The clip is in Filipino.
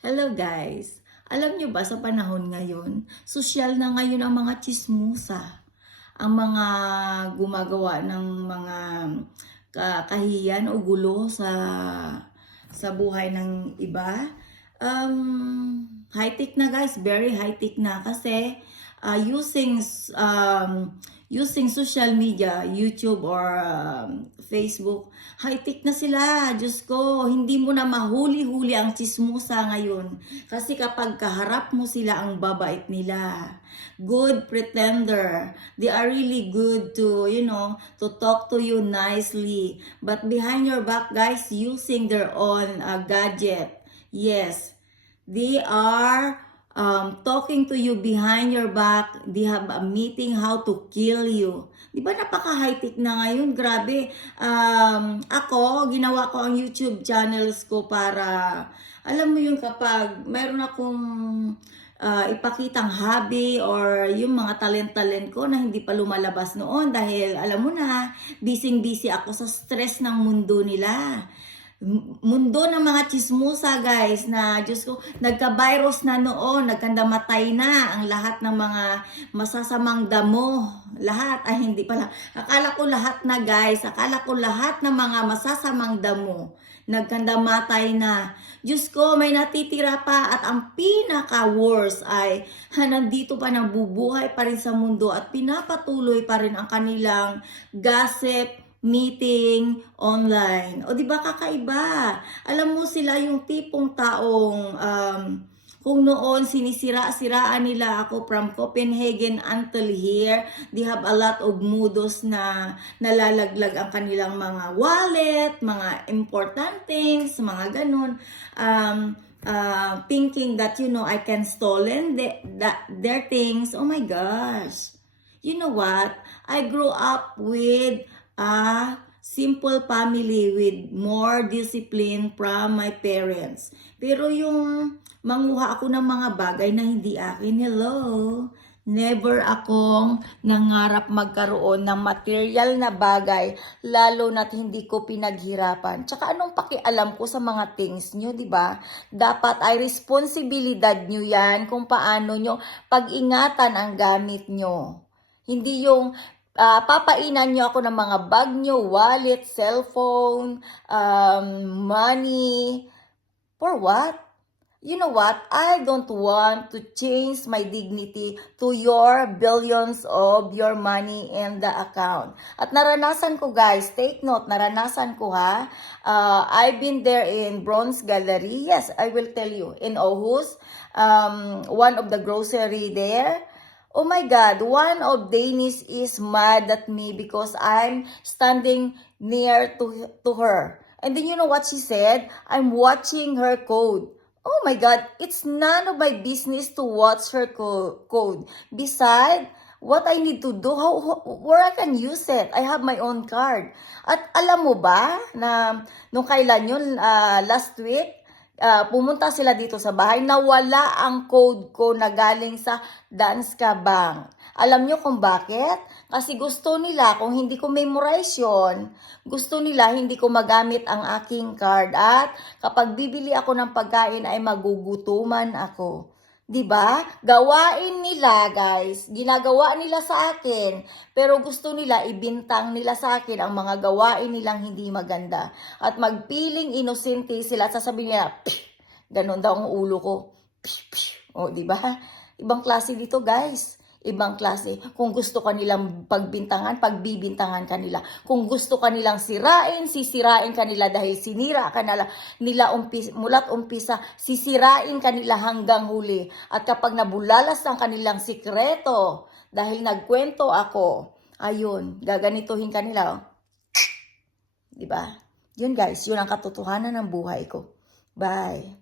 Hello guys! Alam nyo ba sa panahon ngayon, sosyal na ngayon ang mga tsismusa. Ang mga gumagawa ng mga kahiyan o gulo sa buhay ng iba. High-tech na guys, very high-tech na kasi using social media, YouTube or Facebook, high-tech na sila. Diyos ko, hindi mo na mahuli-huli ang tsismusa ngayon. Kasi kapag kaharap mo sila, ang babait nila. Good pretender. They are really good to, to talk to you nicely. But behind your back, guys, using their own gadget. Yes, they are talking to you behind your back. They have a meeting how to kill you. Di ba napaka-high-tech na ngayon? Grabe. Ako, ginawa ko ang YouTube channels ko para, alam mo yun, kapag meron akong ipakitang hobby or yung mga talent-talent ko na hindi pa lumalabas noon dahil alam mo na, busy-busy ako sa stress ng mundo nila. Mundo ng mga tsismusa guys na Diyos ko, nagka-virus na noon, nagkandamatay na ang lahat ng mga masasamang damo. Lahat, ay hindi pala. Akala ko lahat na guys, akala ko lahat ng mga masasamang damo nagkandamatay na. Diyos ko, may natitira pa at ang pinaka-worst ay nandito pa nabubuhay pa rin sa mundo at pinapatuloy pa rin ang kanilang gossip, meeting online. O di ba kakaiba? Alam mo sila yung tipong taong kung noon sinisira-siraan nila ako from Copenhagen until here, they have a lot of moodos na nalalaglag ang kanilang mga wallet, mga important things, mga ganun. Thinking that, I can stolen their things. Oh my gosh. You know what? I grew up with a simple family with more discipline from my parents. Pero yung manguha ako ng mga bagay na hindi akin, hello, never akong nangarap magkaroon ng material na bagay, lalo na't hindi ko pinaghirapan. Tsaka anong pakialam ko sa mga things nyo, di ba? Dapat ay responsibilidad nyo yan kung paano nyo pag-ingatan ang gamit nyo. Hindi yung papainan nyo ako ng mga bag nyo, wallet, cellphone, money. For what? You know what? I don't want to change my dignity to your billions of your money in the account. At naranasan ko guys, take note, naranasan ko ha. I've been there in Bronze Gallery. Yes, I will tell you. In Aarhus, one of the grocery there. Oh my God, one of Danish is mad at me because I'm standing near to her. And then you know what she said? I'm watching her code. Oh my God, it's none of my business to watch her code. Besides, what I need to do, where I can use it. I have my own card. At alam mo ba na nung kailan yun, last week, pumunta sila dito sa bahay, nawala ang code ko na galing sa Danske Bank. Alam nyo kung bakit? Kasi gusto nila, kung hindi ko memorize yun, gusto nila hindi ko magamit ang aking card at kapag bibili ako ng pagkain ay magugutuman ako. 'Di ba? Gawain nila, guys. Ginagawa nila sa akin, pero gusto nila ibintang nila sa akin ang mga gawain nilang hindi maganda. At magpiling inosente sila at sasabihin nila, ganon daw ang ulo ko. O, 'di ba? Ibang klase dito, guys. Ibang klase. Kung gusto kanilang pagbintangan, pagbibintangan kanila. Kung gusto kanilang sirain, sisirain kanila dahil sinira kanila mula't umpisa, sisirain kanila hanggang huli. At kapag nabulalas ang kanilang sikreto, dahil nagkwento ako, ayun, gaganituhin kanila. Oh. Diba? Yun guys, yun ang katotohanan ng buhay ko. Bye.